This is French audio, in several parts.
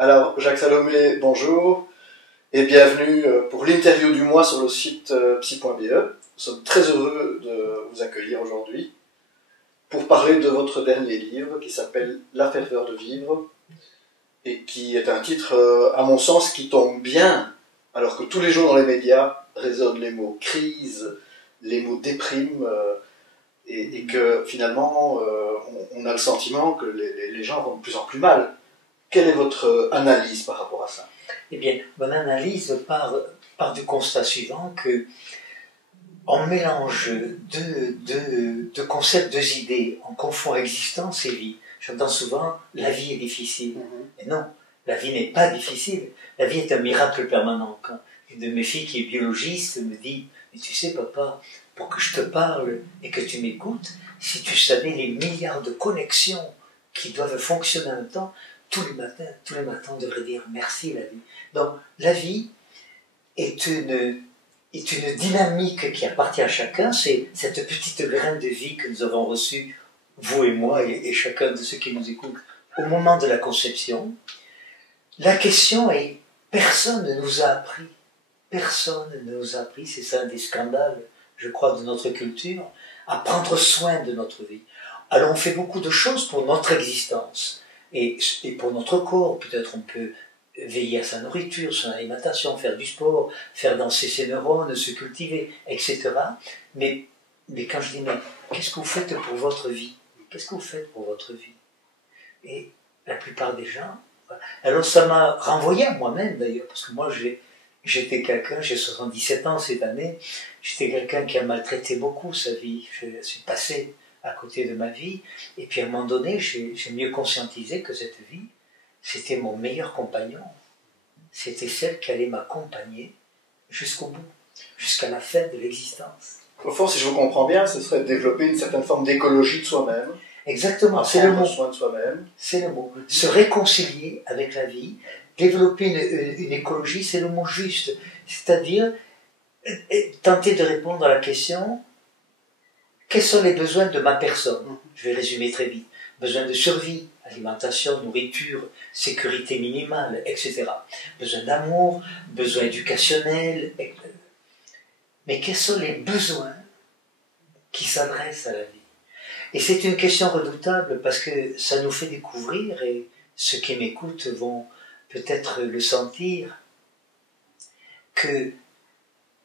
Alors, Jacques Salomé, bonjour et bienvenue pour l'interview du mois sur le site psy.be. Nous sommes très heureux de vous accueillir aujourd'hui pour parler de votre dernier livre qui s'appelle La ferveur de vivre et qui est un titre, à mon sens, qui tombe bien alors que tous les jours dans les médias résonnent les mots crise, les mots déprime et que finalement on a le sentiment que les gens vont de plus en plus mal. Quelle est votre analyse par rapport à ça? Eh bien, mon analyse part du constat suivant que on mélange deux concepts, deux idées, on confond existence et vie. J'entends souvent « la vie est difficile ». Mais non, la vie n'est pas difficile. La vie est un miracle permanent. Quand une de mes filles qui est biologiste me dit « Mais tu sais papa, pour que je te parle et que tu m'écoutes, si tu savais les milliards de connexions qui doivent fonctionner en même temps, tous les matins, on devrait dire merci la vie. » Donc, la vie est une dynamique qui appartient à chacun. C'est cette petite graine de vie que nous avons reçue, vous et moi, et chacun de ceux qui nous écoutent, au moment de la conception. La question est, personne ne nous a appris. Personne ne nous a appris, c'est ça un des scandales, je crois, de notre culture, à prendre soin de notre vie. Alors, on fait beaucoup de choses pour notre existence. Et pour notre corps, peut-être on peut veiller à sa nourriture, son alimentation, faire du sport, faire danser ses neurones, se cultiver, etc. Mais quand je dis, mais qu'est-ce que vous faites pour votre vie? Qu'est-ce que vous faites pour votre vie? Et la plupart des gens... Voilà. Alors ça m'a renvoyé à moi-même d'ailleurs, parce que moi j'étais quelqu'un, j'ai 77 ans cette année, j'étais quelqu'un qui a maltraité beaucoup sa vie, je suis passé à côté de ma vie, et puis à un moment donné, j'ai mieux conscientisé que cette vie, c'était mon meilleur compagnon, c'était celle qui allait m'accompagner jusqu'au bout, jusqu'à la fin de l'existence. Au fond, si je vous comprends bien, ce serait développer une certaine forme d'écologie de soi-même. Exactement, c'est le mot. Prendre soin de soi-même. C'est le mot. Se réconcilier avec la vie, développer une écologie, c'est le mot juste. C'est-à-dire, tenter de répondre à la question, quels sont les besoins de ma personne? Je vais résumer très vite. Besoin de survie, alimentation, nourriture, sécurité minimale, etc. Besoin d'amour, besoin éducationnel. Mais quels sont les besoins qui s'adressent à la vie? Et c'est une question redoutable parce que ça nous fait découvrir, et ceux qui m'écoutent vont peut-être le sentir, que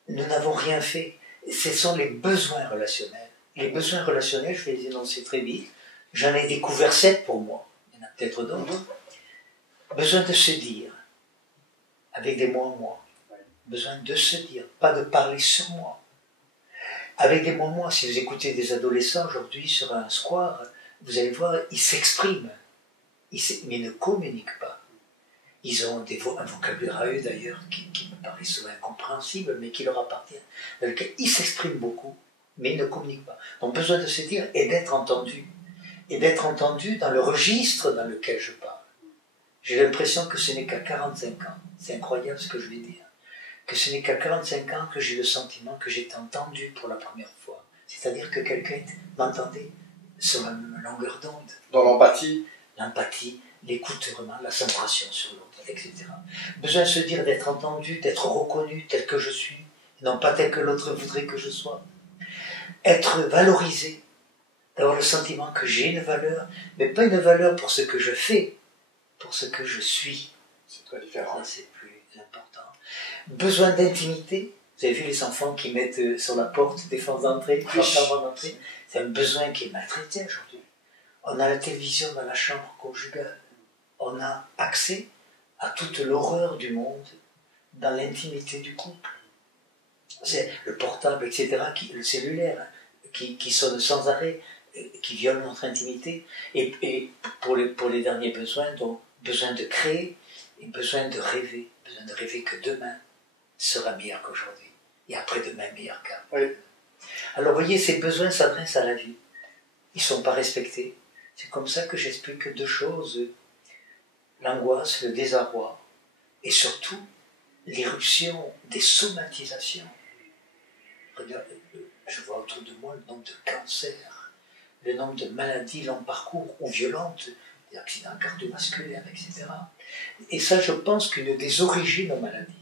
nous n'avons rien fait. Ce sont les besoins relationnels. Les besoins relationnels, je vais les énoncer très vite. J'en ai découvert 7 pour moi. Il y en a peut-être d'autres. Besoin de se dire, avec des mots en moi. Besoin de se dire, pas de parler sur moi. Avec des mots en moi, si vous écoutez des adolescents aujourd'hui sur un square, vous allez voir, ils s'expriment, mais ils ne communiquent pas. Ils ont un vocabulaire à eux d'ailleurs qui me paraît souvent incompréhensible, mais qui leur appartient, dans lequel ils s'expriment beaucoup, mais ils ne communiquent pas. Donc besoin de se dire et d'être entendu. Et d'être entendu dans le registre dans lequel je parle. J'ai l'impression que ce n'est qu'à 45 ans, c'est incroyable ce que je vais dire, que ce n'est qu'à 45 ans que j'ai le sentiment que j'ai été entendu pour la première fois. C'est-à-dire que quelqu'un m'entendait sur la même longueur d'onde. Dans l'empathie. L'empathie, l'écoute vraiment, la centration sur l'autre, etc. Besoin de se dire d'être entendu, d'être reconnu tel que je suis, non pas tel que l'autre voudrait que je sois. Être valorisé, d'avoir le sentiment que j'ai une valeur, mais pas une valeur pour ce que je fais, pour ce que je suis. C'est très différent. Ça, c'est plus important. Besoin d'intimité. Vous avez vu les enfants qui mettent sur la porte des fenêtres d'entrée, c'est un besoin qui est maltraité aujourd'hui. On a la télévision dans la chambre conjugale. On a accès à toute l'horreur du monde dans l'intimité du couple. C'est le portable, etc., le cellulaire, qui sonne sans arrêt, qui viole notre intimité. Et pour les derniers besoins, donc besoin de créer et besoin de rêver que demain sera meilleur qu'aujourd'hui et après-demain meilleur qu'avant. Oui. Alors vous voyez, ces besoins s'adressent à la vie. Ils ne sont pas respectés. C'est comme ça que j'explique 2 choses. L'angoisse, le désarroi et surtout l'éruption des somatisations. Regardez, je vois autour de moi le nombre de cancers, le nombre de maladies long parcours ou violentes, des accidents cardiovasculaires, etc. Et ça, je pense qu'une des origines aux maladies,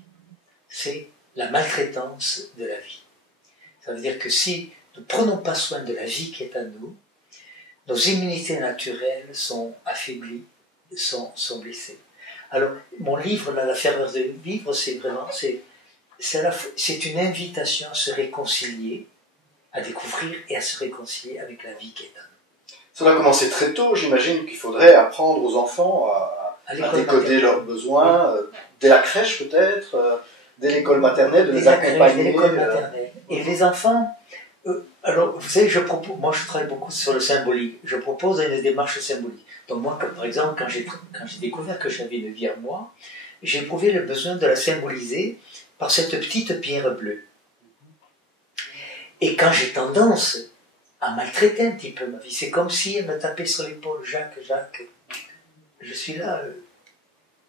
c'est la maltraitance de la vie. Ça veut dire que si nous ne prenons pas soin de la vie qui est à nous, nos immunités naturelles sont affaiblies, sont blessées. Alors, mon livre, là, La ferveur de vivre, c'est vraiment, c'est une invitation à se réconcilier, à découvrir et à se réconcilier avec la vie qui est à nous. Ça va commencer très tôt, j'imagine qu'il faudrait apprendre aux enfants à décoder leurs besoins, dès la crèche peut-être, dès l'école maternelle, de les accompagner. Dès l'école maternelle. Et les enfants, alors vous savez, moi je travaille beaucoup sur le symbolique, je propose une démarche symbolique. Donc moi, par exemple, quand j'ai découvert que j'avais une vie à moi, j'ai éprouvé le besoin de la symboliser par cette petite pierre bleue. Et quand j'ai tendance à maltraiter un petit peu ma vie, c'est comme si elle me tapait sur l'épaule, Jacques, je suis là,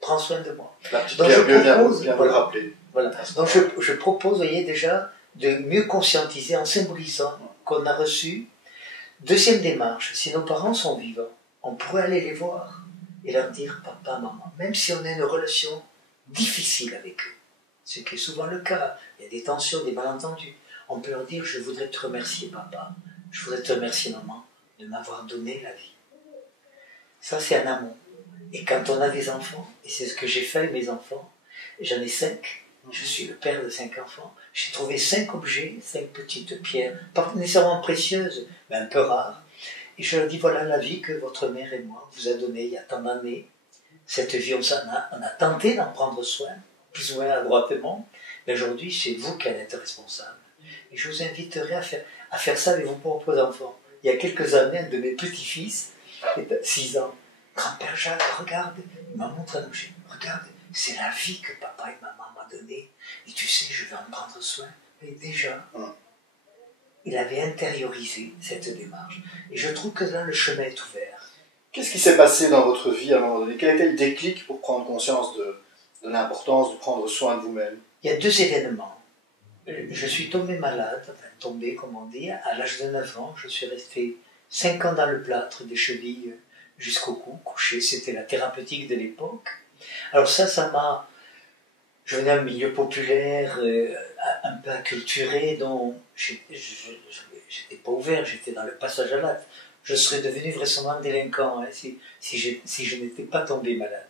prends soin de moi. Donc je propose, bien vous le rappeler. Voilà. Donc je propose, vous voyez, déjà, de mieux conscientiser en symbolisant qu'on a reçu. Deuxième démarche, si nos parents sont vivants, on pourrait aller les voir et leur dire papa, maman, même si on a une relation difficile avec eux, ce qui est souvent le cas, il y a des tensions, des malentendus, on peut leur dire je voudrais te remercier papa, je voudrais te remercier maman de m'avoir donné la vie. Ça c'est un amont. Et quand on a des enfants, et c'est ce que j'ai fait avec mes enfants, j'en ai 5, je suis le père de 5 enfants, j'ai trouvé 5 objets, 5 petites pierres, pas nécessairement précieuses, mais un peu rares, et je leur dis voilà la vie que votre mère et moi vous a donnée il y a tant d'années, cette vie on a tenté d'en prendre soin, plus ou moins adroitement, mais aujourd'hui c'est vous qui en êtes responsable. Et je vous inviterai à faire ça avec vos propres enfants. Il y a quelques années, un de mes petits-fils, 6 ans, grand-père Jacques, regarde, il m'a montré un objet, regarde, c'est la vie que papa et maman m'ont donnée, et tu sais, je vais en prendre soin. Et déjà, il avait intériorisé cette démarche. Et je trouve que là, le chemin est ouvert. Qu'est-ce qui s'est passé dans votre vie à un moment donné? Quel était le déclic pour prendre conscience de l'importance de prendre soin de vous-même? Il y a 2 événements. Je suis tombé malade, tombé, comme on dit, à l'âge de 9 ans. Je suis resté 5 ans dans le plâtre, des chevilles jusqu'au cou, couché. C'était la thérapeutique de l'époque. Alors ça m'a... Je venais d'un milieu populaire, un peu acculturé, dont j'étais pas ouvert, j'étais dans le passage à l'acte. Je serais devenu vraisemblablement délinquant si je n'étais pas tombé malade.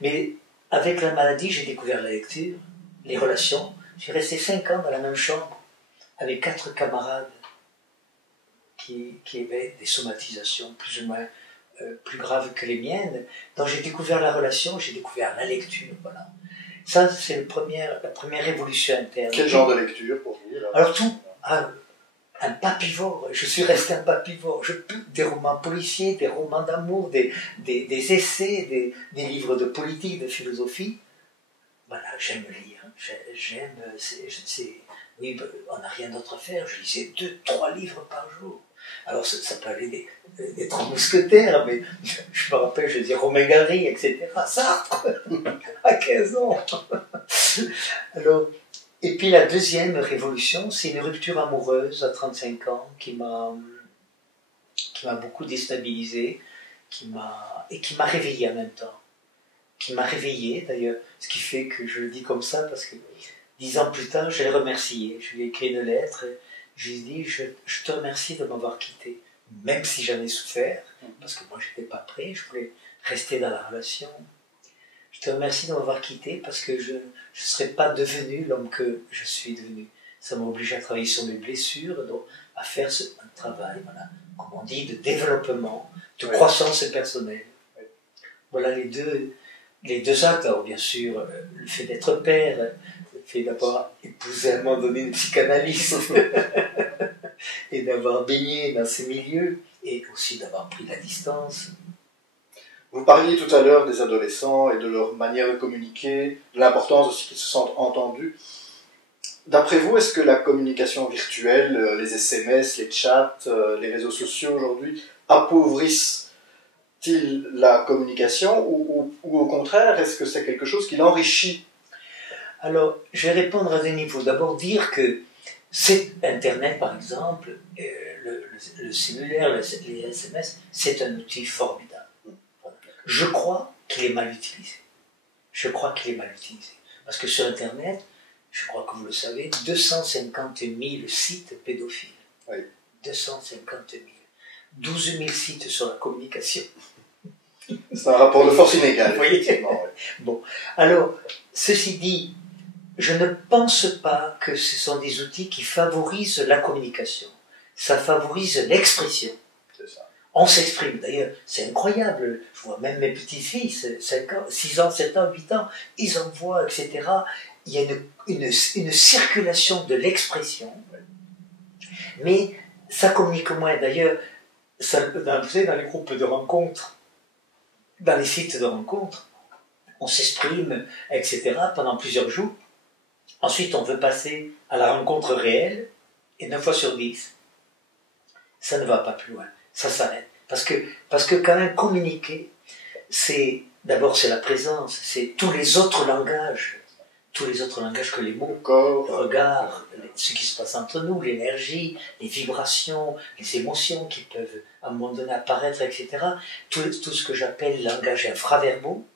Mais avec la maladie, j'ai découvert la lecture, les relations. J'ai resté 5 ans dans la même chambre avec 4 camarades qui avaient des somatisations plus ou moins plus graves que les miennes. Donc j'ai découvert la relation, j'ai découvert la lecture, voilà. Ça, c'est la première évolution interne. Quel genre de lecture pour vous là? Alors tout, un papivore, je suis resté un papivore. Des romans policiers, des romans d'amour, des essais, des livres de politique, de philosophie. Voilà, j'aime lire. Oui, on n'a rien d'autre à faire. Je lisais 2-3 livres par jour. Alors ça peut aller des 3 mousquetaires, mais je me rappelle, je disais Romain Gary, etc. Sartre, à 15 ans. Alors, et puis la deuxième révolution, c'est une rupture amoureuse à 35 ans qui m'a beaucoup déstabilisé, qui m'a réveillé en même temps. Qui m'a réveillé d'ailleurs, ce qui fait que je le dis comme ça parce que 10 ans plus tard, je l'ai remercié. Je lui ai écrit une lettre. Je lui ai dit, je te remercie de m'avoir quitté, même si j'en ai souffert, parce que moi, je n'étais pas prêt, je voulais rester dans la relation. Je te remercie de m'avoir quitté parce que je ne serais pas devenu l'homme que je suis devenu. Ça m'a obligé à travailler sur mes blessures, donc à faire un travail, voilà, comme on dit, de développement, de croissance personnelle. Voilà les deux actes. Alors, bien sûr, le fait d'être père, le fait d'avoir épousé à un moment donné une psychanalyste et d'avoir baigné dans ces milieux et aussi d'avoir pris la distance. Vous parliez tout à l'heure des adolescents et de leur manière de communiquer, de l'importance aussi qu'ils se sentent entendus. D'après vous, est-ce que la communication virtuelle, les SMS, les chats, les réseaux sociaux aujourd'hui appauvrissent-ils la communication ou au contraire, est-ce que c'est quelque chose qui l'enrichit? Alors, je vais répondre à 2 niveaux. D'abord, dire que c'est Internet, par exemple, le cellulaire, les SMS, c'est un outil formidable. Voilà. Je crois qu'il est mal utilisé. Je crois qu'il est mal utilisé. Parce que sur Internet, je crois que vous le savez, 250 000 sites pédophiles. Oui. 250 000. 12 000 sites sur la communication. C'est un rapport de force inégal. Vous voyez ? Bon, alors, ceci dit, je ne pense pas que ce sont des outils qui favorisent la communication. Ça favorise l'expression. C'est ça. On s'exprime. D'ailleurs, c'est incroyable. Je vois même mes petits-fils, 5 ans, 6 ans, 7 ans, 8 ans, ils envoient, etc. Il y a une circulation de l'expression. Mais ça communique moins. D'ailleurs, vous savez, dans les groupes de rencontres, dans les sites de rencontres, on s'exprime, etc. pendant plusieurs jours. Ensuite, on veut passer à la rencontre réelle, et 9 fois sur 10, ça ne va pas plus loin. Ça s'arrête. Parce que quand même, communiquer, d'abord c'est la présence, c'est tous les autres langages que les mots, Le corps, le regard, ce qui se passe entre nous, l'énergie, les vibrations, les émotions qui peuvent à un moment donné apparaître, etc. Tout ce que j'appelle langage infraverbaux,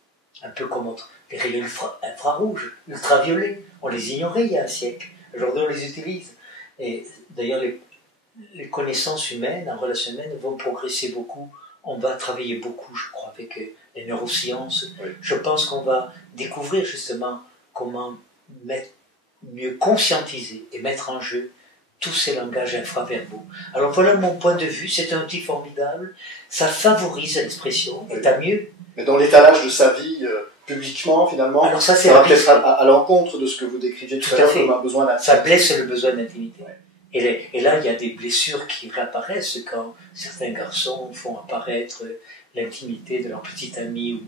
un peu comme les rayons infrarouges, ultraviolets, on les ignorait il y a un siècle. Aujourd'hui on les utilise. Et d'ailleurs les connaissances humaines, en relations humaines, vont progresser beaucoup. On va travailler beaucoup, je crois, avec les neurosciences. Oui. Je pense qu'on va découvrir justement comment mieux conscientiser et mettre en jeu tous ces langages infraverbaux. Alors voilà mon point de vue, c'est un outil formidable, ça favorise l'expression, et tant mieux. Mais dans l'étalage de sa vie, publiquement, finalement, alors ça va peut-être à l'encontre de ce que vous décriviez tout à l'heure comme un besoin d'intimité. Ça blesse le besoin d'intimité. Ouais. Et là, il y a des blessures qui réapparaissent quand certains garçons font apparaître l'intimité de leur petite amie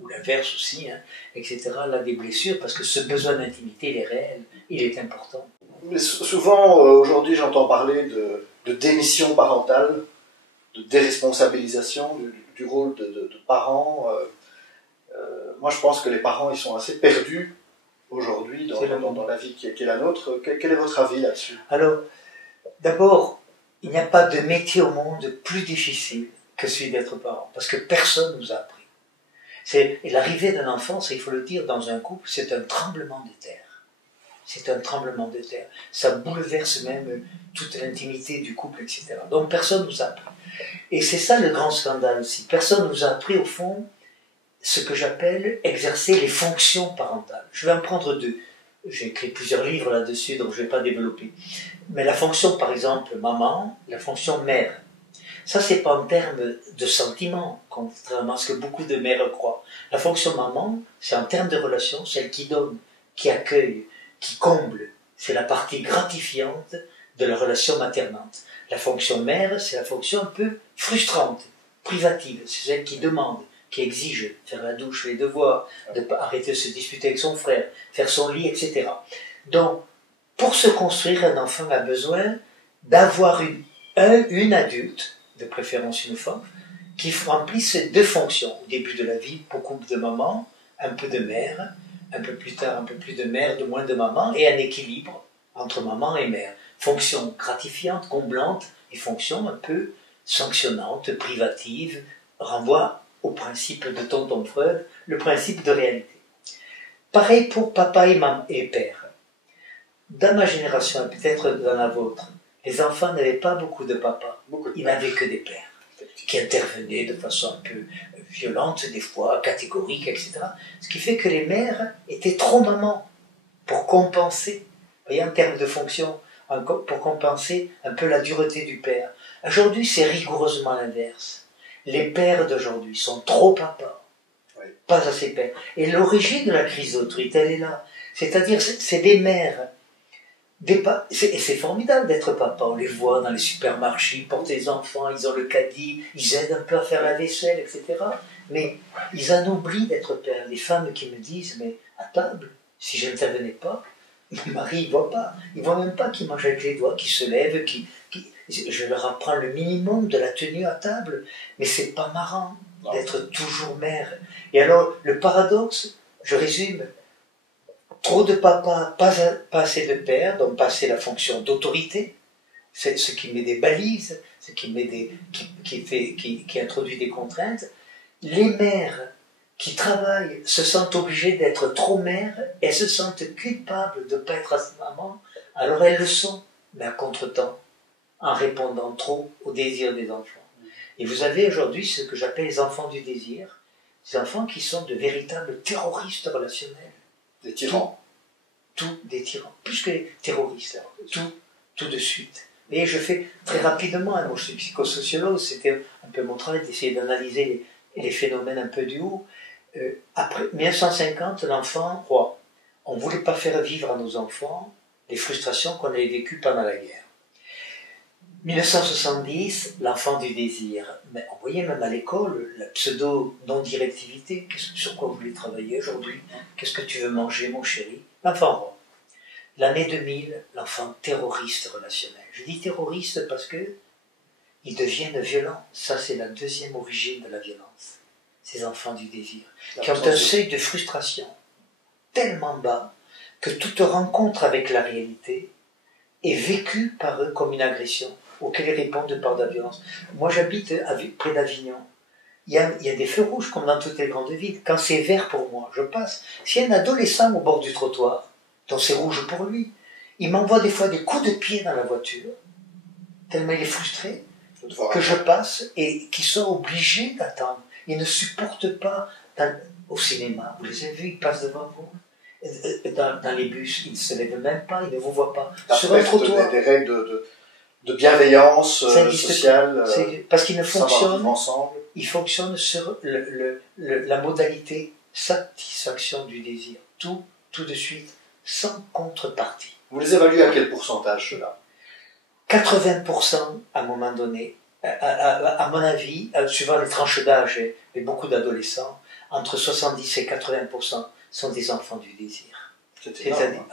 ou l'inverse aussi, hein, etc. Là, des blessures, parce que ce besoin d'intimité, il est réel, il est important. Mais souvent, aujourd'hui, j'entends parler de démission parentale, de déresponsabilisation du rôle de parents. Moi, je pense que les parents, ils sont assez perdus aujourd'hui dans la vie qui est la nôtre. Quel est votre avis là-dessus ? Alors, d'abord, il n'y a pas de métier au monde plus difficile que celui d'être parent, parce que personne nous a appris. Et l'arrivée d'un enfant, il faut le dire, dans un couple, c'est un tremblement de terre. C'est un tremblement de terre. Ça bouleverse même toute l'intimité du couple, etc. Donc personne nous a appris. Et c'est ça le grand scandale aussi. Personne nous a appris, au fond, ce que j'appelle exercer les fonctions parentales. Je vais en prendre 2. J'ai écrit plusieurs livres là-dessus, donc je ne vais pas développer. Mais la fonction, par exemple, maman, la fonction mère. Ça, c'est pas en termes de sentiment, contrairement à ce que beaucoup de mères croient. La fonction maman, c'est en termes de relation, celle qui donne, qui accueille, qui comble. C'est la partie gratifiante de la relation maternante. La fonction mère, c'est la fonction un peu frustrante, privative. C'est celle qui demande, qui exige, faire la douche, les devoirs, arrêter de se disputer avec son frère, faire son lit, etc. Donc, pour se construire, un enfant a besoin d'avoir une adulte, de préférence une femme, qui remplit ces 2 fonctions. Au début de la vie, beaucoup de maman, un peu de mère, un peu plus tard, un peu plus de mère, de moins de maman, et un équilibre entre maman et mère. Fonction gratifiante, comblante, et fonction un peu sanctionnante, privative, renvoie au principe de tonton Freud, le principe de réalité. Pareil pour papa et père. Dans ma génération, et peut-être dans la vôtre, les enfants n'avaient pas beaucoup de papas. Ils n'avaient que des pères qui intervenaient de façon un peu violente, des fois catégorique, etc. Ce qui fait que les mères étaient trop mamans pour compenser, vous voyez, en termes de fonction, pour compenser un peu la dureté du père. Aujourd'hui, c'est rigoureusement l'inverse. Les pères d'aujourd'hui sont trop papas, pas assez pères. Et l'origine de la crise d'autorité, elle est là. C'est-à-dire, c'est des mères. Et c'est formidable d'être papa, on les voit dans les supermarchés, ils portent les enfants, ils ont le caddie, ils aident un peu à faire la vaisselle, etc. Mais ils en oublient d'être père. Les femmes qui me disent, mais à table, si je n'intervenais pas, mon mari ne voit pas, il ne voit même pas qu'il mange avec les doigts, qu'il se lève, je leur apprends le minimum de la tenue à table, mais c'est pas marrant d'être toujours mère. Et alors, le paradoxe, je résume, trop de papas, pas assez de pères, donc pas assez la fonction d'autorité, c'est ce qui met des balises, ce qui met qui introduit des contraintes, les mères qui travaillent se sentent obligées d'être trop mères, elles se sentent culpables de ne pas être assez maman, alors elles le sont, mais à contre-temps, en répondant trop aux désirs des enfants. Et vous avez aujourd'hui ce que j'appelle les enfants du désir, des enfants qui sont de véritables terroristes relationnels. Des tyrans. Tout des tyrans, plus que les terroristes, alors, tout de suite. Et je fais très rapidement, moi je suis psychosociologue, c'était un peu mon travail d'essayer d'analyser les phénomènes un peu du haut. Après 1950, l'enfant, on ne voulait pas faire vivre à nos enfants les frustrations qu'on avait vécues pendant la guerre. 1970, l'enfant du désir. Mais on voyait même à l'école la pseudo-non-directivité. Sur quoi vous voulez travailler aujourd'hui? Qu'est-ce que tu veux manger, mon chéri? L'enfant roi. L'année 2000, l'enfant terroriste relationnel. Je dis terroriste parce que ils deviennent violents. Ça, c'est la deuxième origine de la violence. Ces enfants du désir, qui ont un seuil de frustration tellement bas que toute rencontre avec la réalité est vécue par eux comme une agression auquel ils répondent par de la violence. Moi, j'habite près d'Avignon. Il y a des feux rouges comme dans toutes les grandes villes. Quand c'est vert pour moi, je passe. S'il y a un adolescent au bord du trottoir, dont c'est rouge pour lui, il m'envoie des fois des coups de pied dans la voiture, tellement il est frustré, que je passe et qu'il soit obligé d'attendre. Il ne supporte pas au cinéma. Vous les avez vus, ils passent devant vous. Dans les bus, ils ne se lèvent même pas, ils ne vous voient pas. Sur un trottoir. Des règles de bienveillance sociale. Parce qu'ils ne fonctionnent. Ils fonctionnent sur la modalité satisfaction du désir. Tout de suite, sans contrepartie. Vous les évaluez à quel pourcentage, ceux-là? 80% à un moment donné. À mon avis, suivant les tranches d'âge et beaucoup d'adolescents, entre 70 et 80% sont des enfants du désir.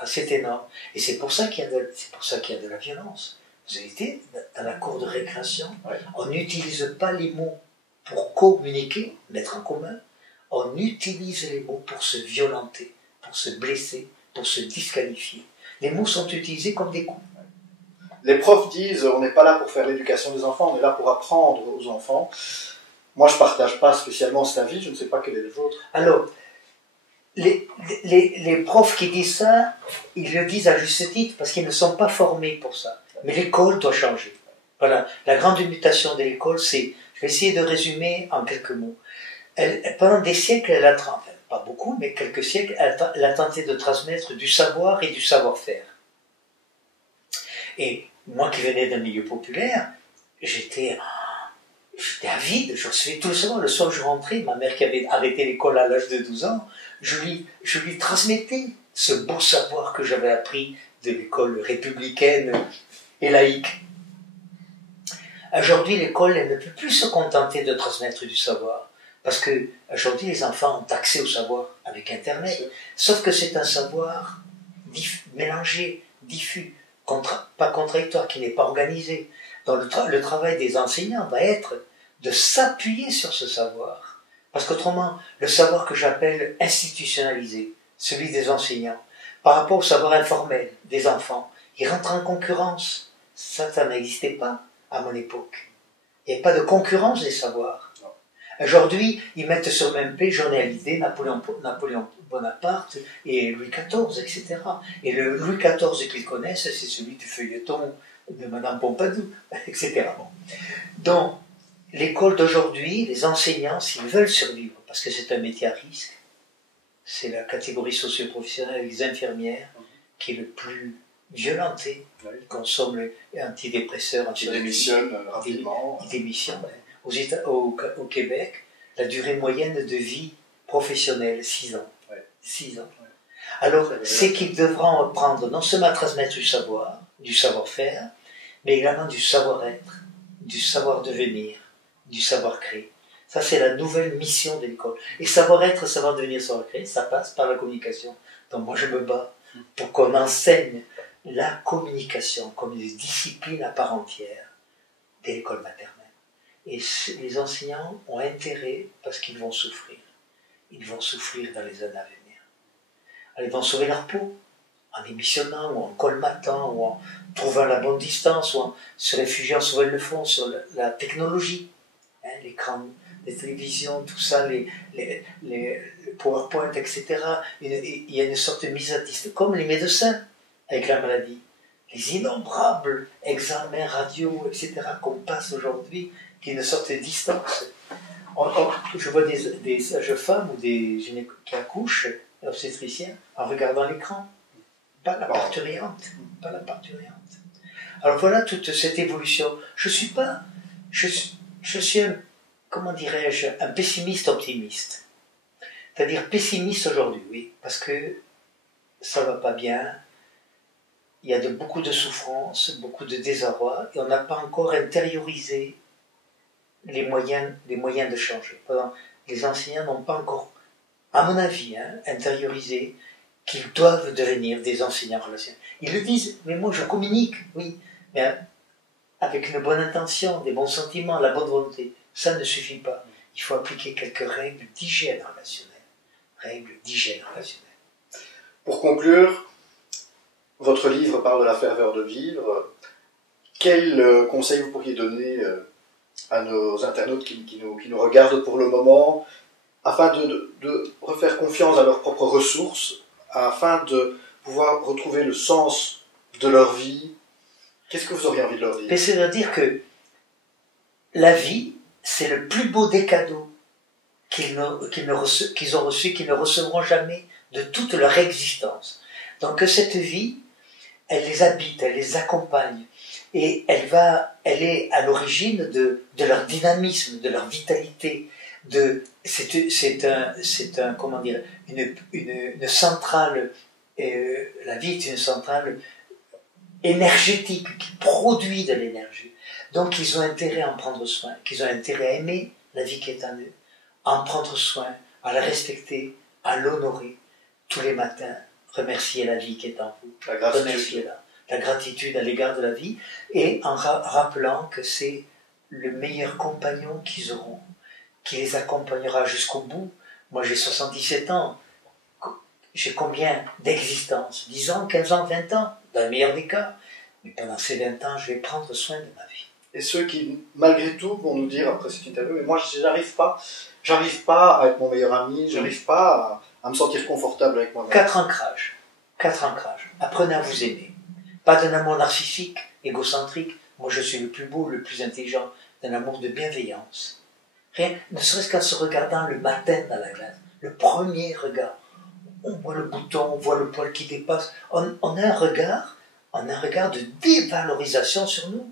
C'est énorme. Et c'est pour ça qu'il y a de la violence. Vous avez été dans la cour de récréation, ouais. On n'utilise pas les mots pour communiquer, mettre en commun, on utilise les mots pour se violenter, pour se blesser, pour se disqualifier. Les mots sont utilisés comme des coups. Les profs disent on n'est pas là pour faire l'éducation des enfants, on est là pour apprendre aux enfants. Moi, je ne partage pas spécialement cet avis, je ne sais pas quel est le vôtre. Alors, les profs qui disent ça, ils le disent à juste titre parce qu'ils ne sont pas formés pour ça. Mais l'école doit changer. Voilà, la grande mutation de l'école, c'est, je vais essayer de résumer en quelques mots. Pendant des siècles, elle a, enfin, pas beaucoup, mais quelques siècles, elle a tenté de transmettre du savoir et du savoir-faire. Et moi qui venais d'un milieu populaire, j'étais avide, je recevais tout le savoir. Le soir où je rentrais, ma mère qui avait arrêté l'école à l'âge de 12 ans, je lui transmettais ce beau savoir que j'avais appris de l'école républicaine et laïque. Aujourd'hui, l'école, elle ne peut plus se contenter de transmettre du savoir. Parce que aujourd'hui, les enfants ont accès au savoir avec Internet. Sauf que c'est un savoir mélangé, diffus, pas contradictoire, qui n'est pas organisé. Donc le travail des enseignants va être de s'appuyer sur ce savoir. Parce qu'autrement, le savoir que j'appelle institutionnalisé, celui des enseignants, par rapport au savoir informel des enfants, il rentre en concurrence. Ça n'existait pas à mon époque. Il n'y avait pas de concurrence des savoirs. Aujourd'hui, ils mettent sur le même pied Johnny Hallyday, Napoléon Bonaparte et Louis XIV, etc. Et le Louis XIV qu'ils connaissent, c'est celui du feuilleton de Madame Pompadour, etc. Bon. Donc, l'école d'aujourd'hui, les enseignants, s'ils veulent survivre, parce que c'est un métier à risque, c'est la catégorie socio-professionnelle des infirmières qui est le plus violentée. Ils consomment les antidépresseurs. Qui démissionnent rapidement. Ils démissionnent. Au Québec, la durée moyenne de vie professionnelle, 6 ans. Ouais. 6 ans. Ouais. Alors, c'est qu'ils devront apprendre non seulement à transmettre du savoir, du savoir-faire, mais également du savoir-être, du savoir-devenir, du savoir-créer. Ça, c'est la nouvelle mission de l'école. Et savoir-être, savoir-devenir, savoir-créer, ça passe par la communication. Donc moi, je me bats pour qu'on enseigne la communication comme une discipline à part entière de l'école maternelle. Et les enseignants ont intérêt parce qu'ils vont souffrir. Ils vont souffrir dans les années à venir. Alors, ils vont sauver leur peau en émissionnant ou en colmatant ou en trouvant la bonne distance ou en se réfugiant souvent ils le font sur la technologie. L'écran les télévisions, tout ça, les PowerPoint, etc. Il y a une sorte de mise à distance, comme les médecins avec la maladie. Les innombrables examens radio, etc. qu'on passe aujourd'hui, qui est une sorte de distance. Je vois des sages-femmes ou des gynécologues qui accouchent, obstétriciens, en regardant l'écran. Pas la parturiente. Pas la parturiente. Alors voilà toute cette évolution. Je suis un, comment dirais-je, un pessimiste optimiste. C'est-à-dire pessimiste aujourd'hui, oui, parce que ça va pas bien. Il y a beaucoup de souffrance, beaucoup de désarroi, et on n'a pas encore intériorisé les moyens de changer. Les enseignants n'ont pas encore, à mon avis, intériorisé qu'ils doivent devenir des enseignants relationnels. Ils le disent, mais moi je communique, oui, mais avec une bonne intention, des bons sentiments, la bonne volonté. Ça ne suffit pas. Il faut appliquer quelques règles d'hygiène relationnelle. Pour conclure, votre livre parle de la ferveur de vivre. Quel conseil vous pourriez donner à nos internautes qui nous regardent pour le moment, afin de refaire confiance à leurs propres ressources, afin de pouvoir retrouver le sens de leur vie? Qu'est-ce que vous auriez envie de leur dire? C'est-à-dire que la vie, c'est le plus beau des cadeaux qu'ils ont reçus, qu'ils ne recevront jamais de toute leur existence. Donc cette vie, elle les habite, elle les accompagne, et elle est à l'origine de leur dynamisme, de leur vitalité. C'est un comment dire, une centrale. La vie est une centrale énergétique qui produit de l'énergie. Donc ils ont intérêt à en prendre soin, qu'ils ont intérêt à aimer la vie qui est en eux, à en prendre soin, à la respecter, à l'honorer. Tous les matins, remercier la vie qui est en vous. Remerciez-la. La gratitude à l'égard de la vie, et en rappelant que c'est le meilleur compagnon qu'ils auront, qui les accompagnera jusqu'au bout. Moi j'ai 77 ans, j'ai combien d'existence? 10 ans, 15 ans, 20 ans, dans le meilleur des cas. Mais pendant ces 20 ans, je vais prendre soin de ma vie. Et ceux qui, malgré tout, vont nous dire après cette interview, mais moi j'arrive pas à être mon meilleur ami, j'arrive pas à me sentir confortable avec moi-même. 4 ancrages. Apprenez à vous aimer. Pas d'un amour narcissique, égocentrique, moi je suis le plus beau, le plus intelligent, d'un amour de bienveillance. Rien, ne serait-ce qu'en se regardant le matin dans la glace, le premier regard, on voit le bouton, on voit le poil qui dépasse, on a un regard de dévalorisation sur nous.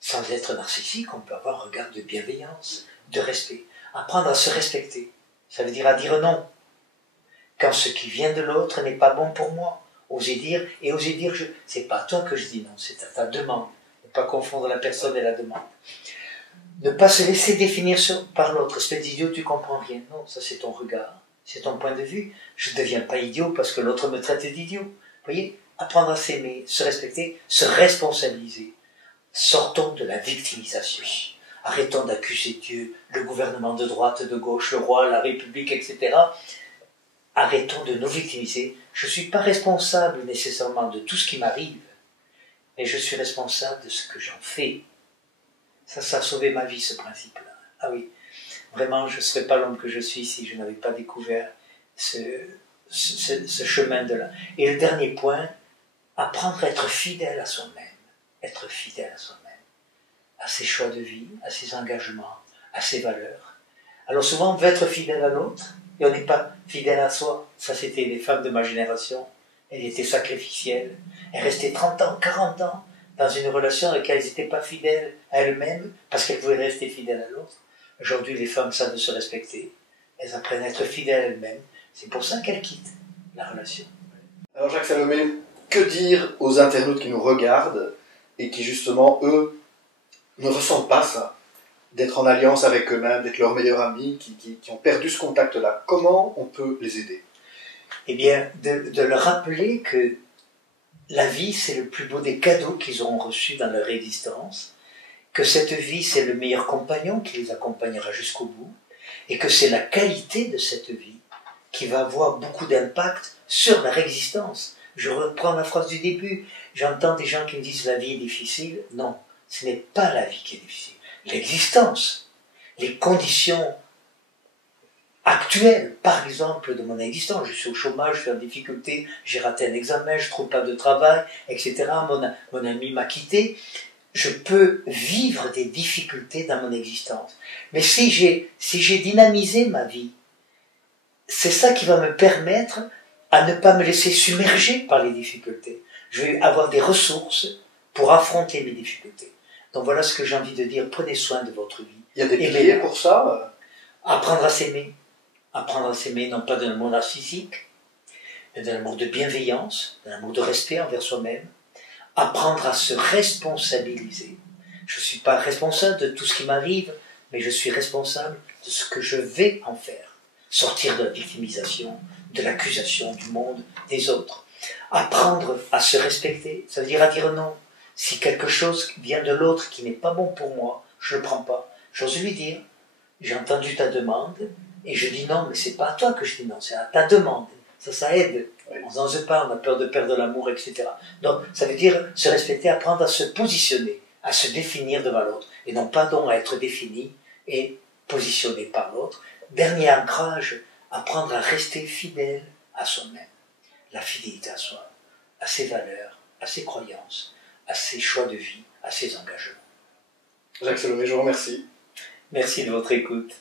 Sans être narcissique, on peut avoir un regard de bienveillance, de respect. Apprendre à se respecter, ça veut dire à dire non. Quand ce qui vient de l'autre n'est pas bon pour moi, oser dire, c'est pas à toi que je dis non, c'est à ta demande. Ne pas confondre la personne et la demande. Ne pas se laisser définir par l'autre. Espèce d'idiot, tu comprends rien. Non, ça c'est ton regard, c'est ton point de vue. Je ne deviens pas idiot parce que l'autre me traite d'idiot. Vous voyez, apprendre à s'aimer, se respecter, se responsabiliser. Sortons de la victimisation. Arrêtons d'accuser Dieu, le gouvernement de droite, de gauche, le roi, la République, etc. Arrêtons de nous victimiser. Je ne suis pas responsable nécessairement de tout ce qui m'arrive, mais je suis responsable de ce que j'en fais. Ça a sauvé ma vie, ce principe-là. Ah oui, vraiment, je ne serais pas l'homme que je suis si je n'avais pas découvert ce chemin de là. Et le dernier point, apprendre à être fidèle à soi-même. Être fidèle à soi-même, à ses choix de vie, à ses engagements, à ses valeurs. Alors souvent, on veut être fidèle à l'autre, et on n'est pas fidèle à soi. Ça, c'était les femmes de ma génération. Elles étaient sacrificielles. Elles restaient 30 ans, 40 ans dans une relation dans laquelle elles n'étaient pas fidèles à elles-mêmes parce qu'elles voulaient rester fidèles à l'autre. Aujourd'hui, les femmes savent se respecter. Elles apprennent à être fidèles à elles-mêmes. C'est pour ça qu'elles quittent la relation. Alors Jacques Salomé, que dire aux internautes qui nous regardent et qui justement, eux, ne ressentent pas ça, d'être en alliance avec eux-mêmes, d'être leurs meilleurs amis, qui ont perdu ce contact-là? Comment on peut les aider? Eh bien, de leur rappeler que la vie, c'est le plus beau des cadeaux qu'ils auront reçus dans leur existence, que cette vie, c'est le meilleur compagnon qui les accompagnera jusqu'au bout, et que c'est la qualité de cette vie qui va avoir beaucoup d'impact sur leur existence. Je reprends la phrase du début. J'entends des gens qui me disent « la vie est difficile ». Non, ce n'est pas la vie qui est difficile. L'existence les conditions actuelles, par exemple, de mon existence. Je suis au chômage, je suis en difficulté, j'ai raté un examen, je ne trouve pas de travail, etc. Mon ami m'a quitté. Je peux vivre des difficultés dans mon existence. Mais si j'ai dynamisé ma vie, c'est ça qui va me permettre à ne pas me laisser submerger par les difficultés. Je vais avoir des ressources pour affronter mes difficultés. Donc voilà ce que j'ai envie de dire. Prenez soin de votre vie. Il y a des piliers pour ça. Apprendre à s'aimer. Apprendre à s'aimer, non pas d'un amour narcissique, mais d'un amour de bienveillance, d'un amour de respect envers soi-même. Apprendre à se responsabiliser. Je ne suis pas responsable de tout ce qui m'arrive, mais je suis responsable de ce que je vais en faire. Sortir de la victimisation, de l'accusation du monde, des autres. Apprendre à se respecter, ça veut dire à dire non. Si quelque chose vient de l'autre qui n'est pas bon pour moi, je ne le prends pas. J'ose lui dire, j'ai entendu ta demande, et je dis non, mais c'est pas à toi que je dis non, c'est à ta demande. Ça aide. On n'ose pas, on a peur de perdre l'amour, etc. Donc, ça veut dire se respecter, apprendre à se positionner, à se définir devant l'autre, et non pas donc à être défini et positionné par l'autre. Dernier ancrage, apprendre à rester fidèle à soi-même. La fidélité à soi, à ses valeurs, à ses croyances, à ses choix de vie, à ses engagements. Jacques Salomé, je vous remercie. Merci de votre écoute.